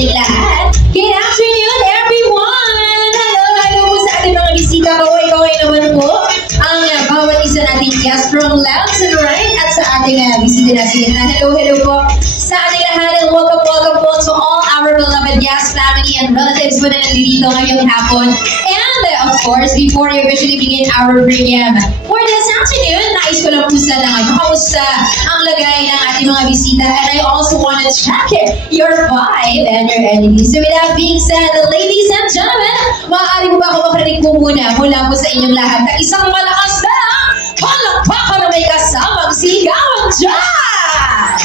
ating lahat. Good afternoon, everyone! Hello po sa ating mga bisita. Kaway-kaway naman po ang bawat isa nating guest from left and right at sa ating bisita natin. Hello po sa ating lahat and welcome po to all our beloved guests, family, and relatives po na nandito ngayong hapon. And of course, before we officially begin our program for this afternoon, nais ko lang po sana makamusta ang lagay ng ating mga bisita, and I also want to check your vibe and your energy. So with that being said, ladies and gentlemen, maaari mo ba ako makarinig po muna mula po sa inyong lahat na isang malakas na palakpakan na may kasamang sigawan dyan!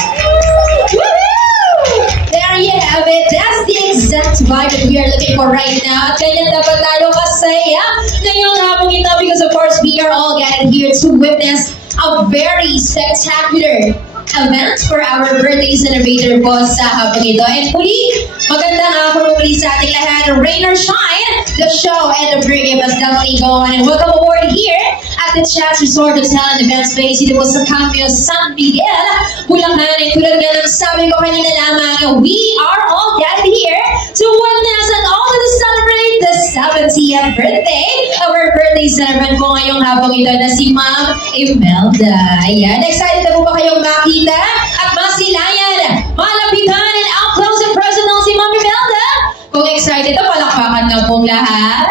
There you have it. That's the exact vibe that we are looking for right now. At ganyan dapat tayo kasaya ngayong hapong ito because of course we are all gathered here to witness a very spectacular event for our birthday celebrator po sa hapong ito. And muli, magandang hapon po muli sa ating lahat. Rain or shine, the show and the program must definitely go on. And welcome aboard here at the Chats Resort Hotel and Event Space dito po sa Cambio San Miguel, Bulacan. And tulad nga ng sabi ko kanina lamang, we are all gathered here to witness and also to celebrate the 70th birthday of our birthday celebrant po ngayong hapong ito na si Ma'am Imelda. Ayan, excited na po ba kayong makita at masilayan, malapitan and up close and personal si Ma'am Imelda? Kung excited na, palakpakan na pong lahat.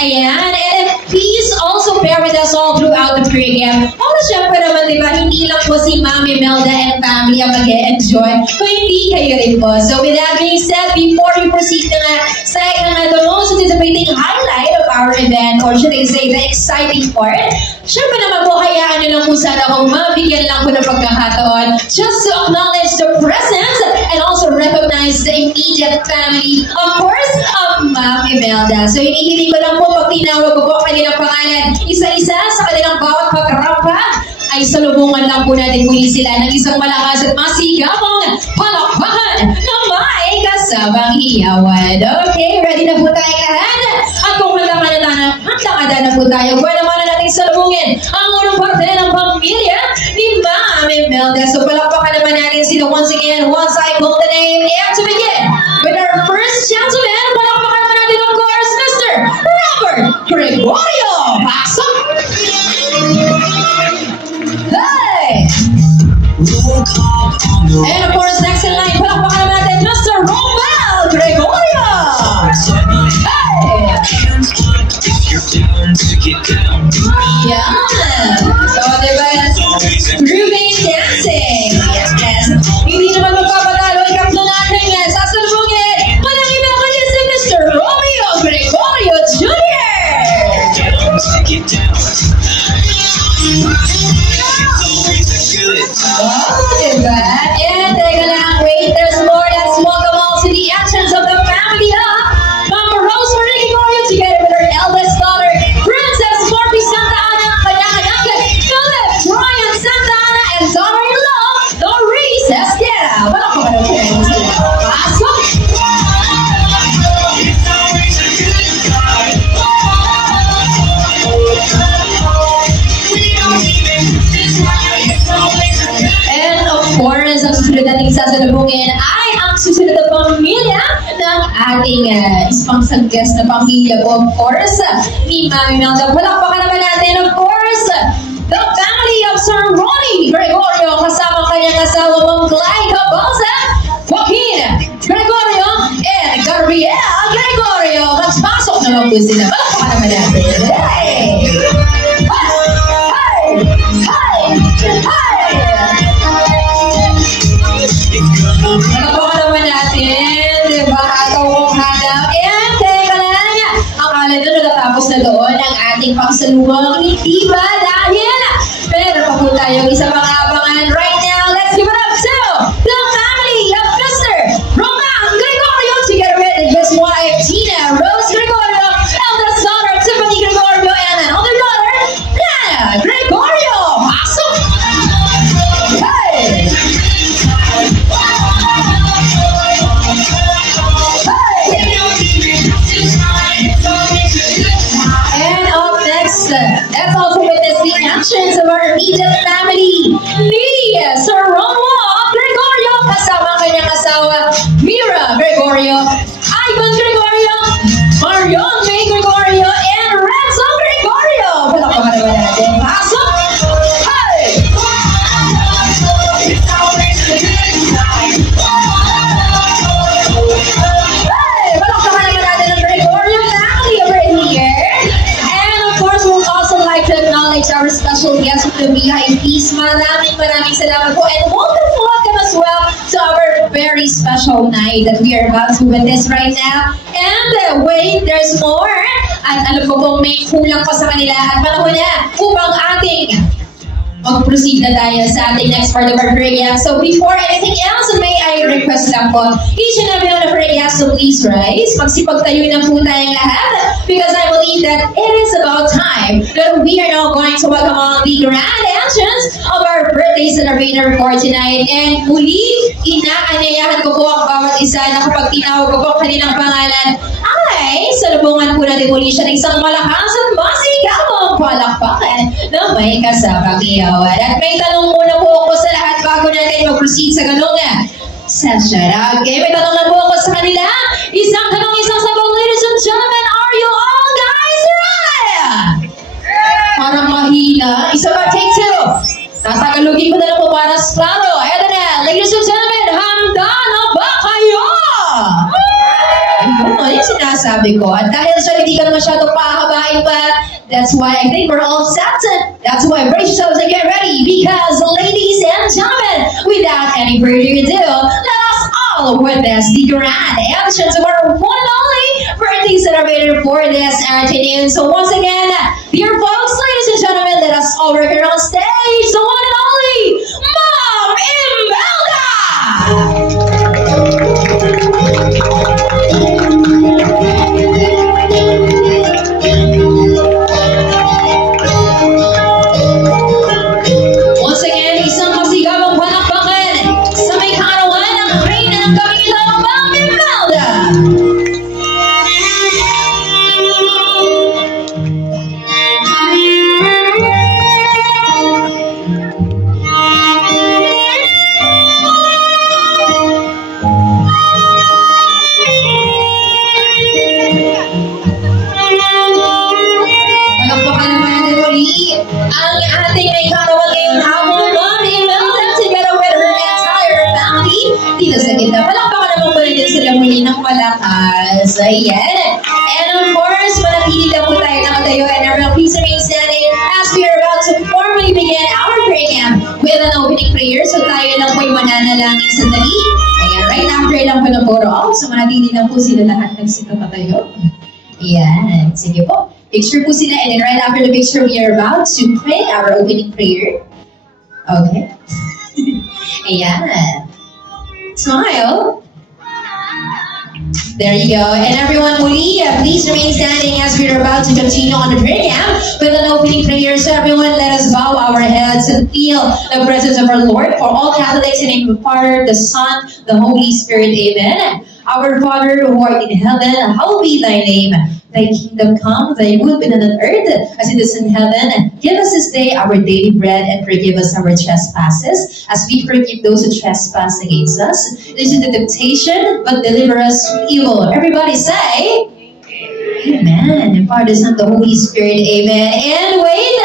Ayan, and please also bear with us all throughout the program. Para syempre naman, di ba, hindi lang po si Ma'am Imelda and family ang mag-e-enjoy, kung hindi kayo rin po. So with that being said, before we proceed na nga sa the most anticipating highlight of our event, or should I say, the exciting part, syempre naman po, hayaan nyo lang po sana kung mabigyan lang po ng pagkakataon just to acknowledge the presence and also recognize the immediate family, of course, of Ma'am Imelda. So hinihiling ko lang po pag tinawag ko po kanilang pangalan, isa-isa sa kanilang bawat pagrampa, ay salubungan lang po natin muli sila ng isang malakas at masigabong palakpakan na may kasabang hiyawan. Okay, ready na po tayong lahat? At kung handa na po tayo, pwede naman na natin salubungin ang unang parte ng pamilya ni Ma'am Imelda. So palakpakan naman natin sila once again, once I call the name, and to begin with our first gentleman, palakpakan naman natin of course, Mr. Robert Gregorio. Pasok! Hey! And of course, next in line, palakpakan naman natin, Mr. Romel Gregorio. Hey! Yeah! So, diba? Grooving dancing. Yes. Hindi naman magpapatalo, ikaplo natin yan. Sasalubungin, walang iba kundi si Mr. Romeo Gregorio Jr. Oh, diba? And teka lang, wait, there's more. Let's welcome all to the entrance of the family of Mama Rosemary Gregorio together with her eldest daughter, Princess Morphy Santa Ana, kanyang anak, Philip Brian Santa Ana, and daughter-in-law, Doris Esquera. Wala ko ba na po? Pasok! And of course, ang susunod nating sasalubungin ay ang susunod na pamilya ng ating isang guest na pamilya po, of course, ni Ma'am Imelda. Palakpakan naman natin, of course, the family of Sir Ronnie Gregorio, kasama kanyang asawa mong Clyde Cabalza, Joaquin Gregorio, and Gabriel Gregorio. Magpasok naman po sila. Palakpakan naman natin. Hey! Palakpakan naman natin, diba? Atawang hanap. And teka lang, akala na natatapos na doon ang ating pagsalubong. Hindi ba? Dahil meron pa po tayong isa pang abangan right now. Let's give it up to the family of Mr. Roman Gregorio together with his wife, Tina Rose Gregorio, eldest daughter, Tiffany Gregorio, and another daughter, Nana Gregorio. Pasok! Hey! And up next, let's also witness the actions of our immediate family. Ni Sir Romuald Gregorio, kasama kanyang asawa, Mira Gregorio, maraming salamat po. And welcome as well to our very special night that we are about to witness right now. And wait, there's more. At alam ko pong may kulang pa sa kanila. At panahon na upang ating mag-proceed na tayo sa ating next part of our program. So before anything else, may I request lang po, each and every one of our guests to please rise. Magsipagtayo na po tayong lahat because I believe that it is about time that we are now going to welcome on the grand entrance of our birthday celebrator for tonight. And muli, inaanyayahan ko po ang bawat isa na kapag tinawag ko po ang kanilang pangalan, ay salubungan po natin muli siya ng isang malakas at masigabong palakpakan na may kasama kayo. At may tanong muna po ako sa lahat bago natin mag-proceed sa ganong session. Okay, may tanong na po ako sa kanila. Isang tanong, isang sabaw, ladies and gentlemen, are you all guys ready? Parang mahina. Isa ba? Take two. Tatagalugin ko na lang po para sa plano. Eto na, ladies and gentlemen, handa na ba kayo? Ano yung sinasabi ko? At dahil siya hindi ka na masyadong pahabain pa, that's why I think we're all set. That's why brace yourselves and get ready. Because, ladies and gentlemen, without any further ado, let us all witness the grand entrance of our one and only birthday celebrator for this afternoon. So once again, dear folks, ladies and gentlemen, let us all right here on stage, the one and only Mom Imelda! Ayan. And of course, manatili lang po tayo nakatayo and everyone please remain standing as we are about to formally begin our program with an opening prayer. So tayo lang po yung mananalangin sandali. Ayan, right after lang po ng photo op. So manatili lang po sila lahat nagsitapatayo. Ayan, sige po. Picture po sila and then right after the picture we are about to pray our opening prayer. Okay. Ayan. Smile. There you go. And everyone, muli, please remain standing as we're about to continue on the program with an opening prayer. So everyone, let us bow our heads and feel the presence of our Lord. For all Catholics, in the name of the Father, the Son, the Holy Spirit. Amen. Our Father who art in heaven, hallowed be thy name. Thy kingdom come, thy will be done on earth as it is in heaven. Give us this day our daily bread and forgive us our trespasses as we forgive those who trespass against us. This is the temptation, but deliver us from evil. Everybody say, Amen. And Father, Son, the Holy Spirit. Amen. And wait,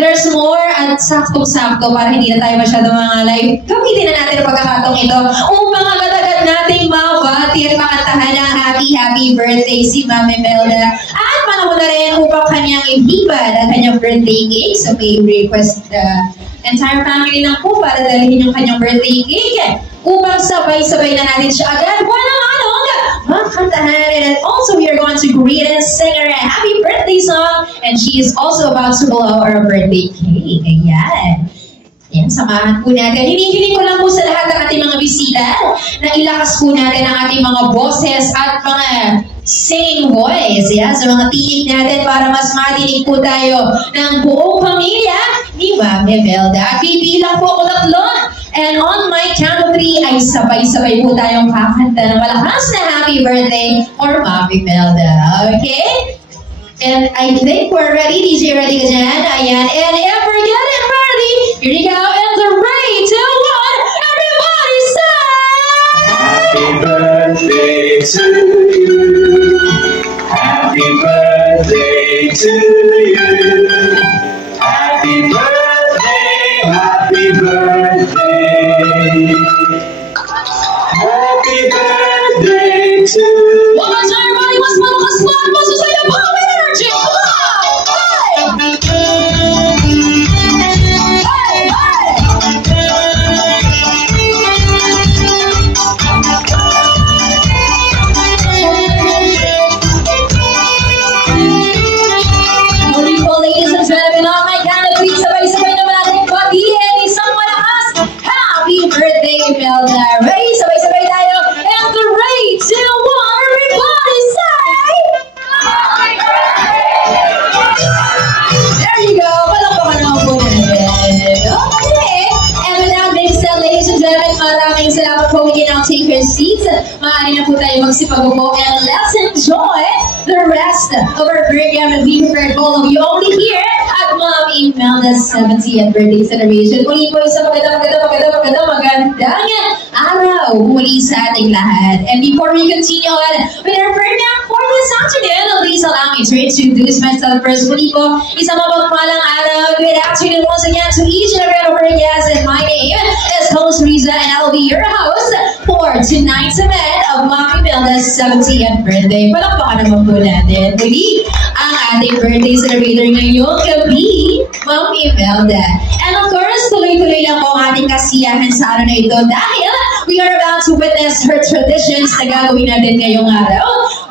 there's more at saktong-sakto para hindi na tayo masyadong mga live. Gamitin na natin ang pagkakataong ito upang agad-agad nating mabati at makantahan ng happy birthday si Mami Imelda. At panahon na rin upang kanyang ibibad ang kanyang birthday cake. So may request the entire family lang po para dalhin yung kanyang birthday cake upang sabay-sabay na natin siya agad. Walang makantahan. And also we are going to greet and sing her a happy birthday song. And she is also about to blow our birthday cake. Ayan. Yan, samahan po natin. Hinihiling ko lang po sa lahat ng ating mga bisita na ilakas po natin ang ating mga boses at mga singing voice. Yan, sa mga tinig natin para mas madinig po tayo ng buong pamilya ni Mami Imelda. At bibilang po ako tatlo. And on my count of 3 ay sabay-sabay po tayong kakanta ng malakas na happy birthday for Mami Imelda. Okay? And I think we're ready. DJ, ready ka dyan? Ayan. And if we're getting ready, here we go. And the 3, 2, 1. Everybody say, Happy birthday to you. Happy birthday to you. Happy birthday, happy birthday. Happy birthday to you. One more time, everybody. Mas malakas pa. Mas masaya pa. With energy. Come on. Hey! Hey! Hey! maraming salamat po. We can now take your seats. Maaari na po tayo magsipagupo and let's enjoy the rest of our program that we prepared for all of you only here at Ma'am Imelda's 70th birthday celebration. Muli po isang magandang araw muli sa ating lahat. And before we continue on with our program for this afternoon, please allow me to introduce myself first. Muli po, isang mapagpalang araw. Good afternoon once again to each and every one of our guests. And my name is Host Riza and I'll be your host for tonight's event of Ma'am Imelda's 70th birthday. Palakpakan naman po natin muli ang ating birthday celebrator ngayong gabi, Ma'am Imelda. And of course, tuloy-tuloy lang po ang ating kasiyahan sa araw na ito dahil we are about to witness her traditions na gagawin natin ngayong araw.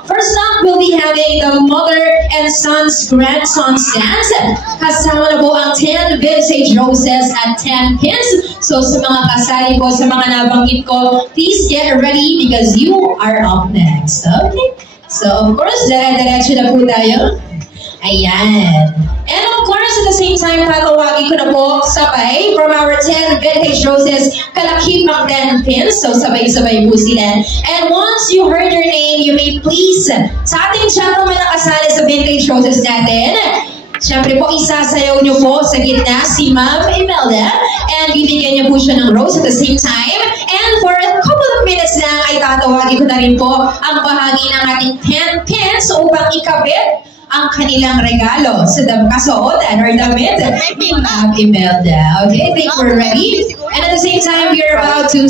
First up, we'll be having the mother and son's grandson's dance. Kasama na po ang 10 vintage roses at 10 pins. So sa mga kasali po, sa mga nabanggit ko, please get ready because you are up next. Okay? So of course, dire-diretso na po tayo. Ayan. And of course, at the same time, tatawagin ko na po sabay from our 10 vintage roses, kalakip ang 10 pins. So sabay-sabay po sila. And once you heard your name, you may please, sa ating gentleman na kasali sa vintage roses natin, siyempre po, isasayaw niyo po sa gitna si Ma'am Imelda and bibigyan niyo po siya ng rose at the same time. And for a couple of minutes lang ay tatawagin ko na rin po ang bahagi ng ating 10 pins upang ikabit ang kanilang regalo sa kasuotan or damit ni Ma'am Imelda. Okay, I think we're ready. And at the same time, we're about to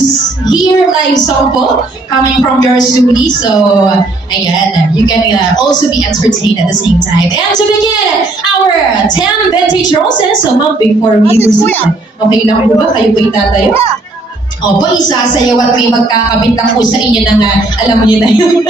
hear live song po coming from your studio. So, ayan, you can also be entertained at the same time. And to begin our 10 vintage roses, so ma'am, before we proceed, okay lang po ba? Kayo po itatayo? Opo, isasayaw at may magkakabit lang po sa inyo ng, alam mo niyo na yun.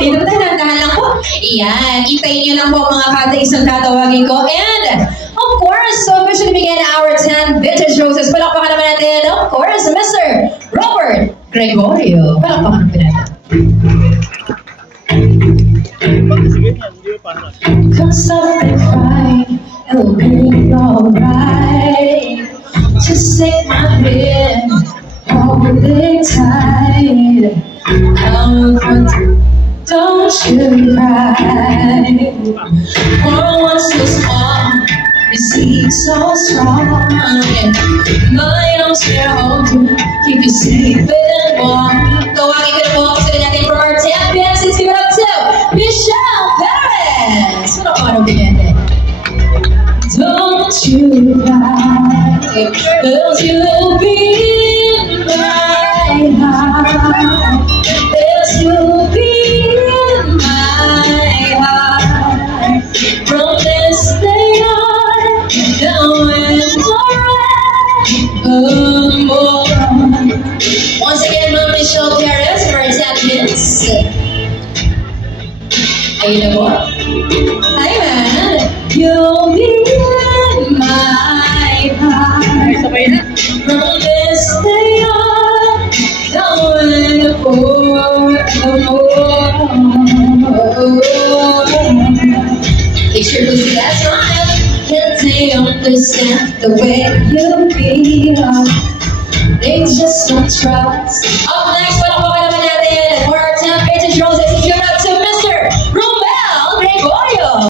Ito, dahan-dahan lang po. Iyan, itayin niyo lang po mga kada isang tatawagin ko. And, of course, so officially begin our 10 vintage roses. Palakpakan naman natin, of course, Mr. Robert Gregorio. Palakpakan naman natin. Cause I've been crying, it'll be alright. Just take my hand. Hold it tight. Don't you cry. For one so small, you seem so strong. My arms will hold you, keep you safe and warm. Tawagin ko na po ang sila natin from our champions. Let's give it up to Michelle Perez. Ano pa ano natin? Don't you cry, cause you'll be my heart, there's you'll be in my heart, from this day on, now and forevermore. Once again, Ma'am Michelle Perez for our champions. Ayun na po. Hi, man. You'll be in my heart, from this day on, now and forevermore. Make sure to see that smile. Can't they understand the way you feel? They just don't trust. Up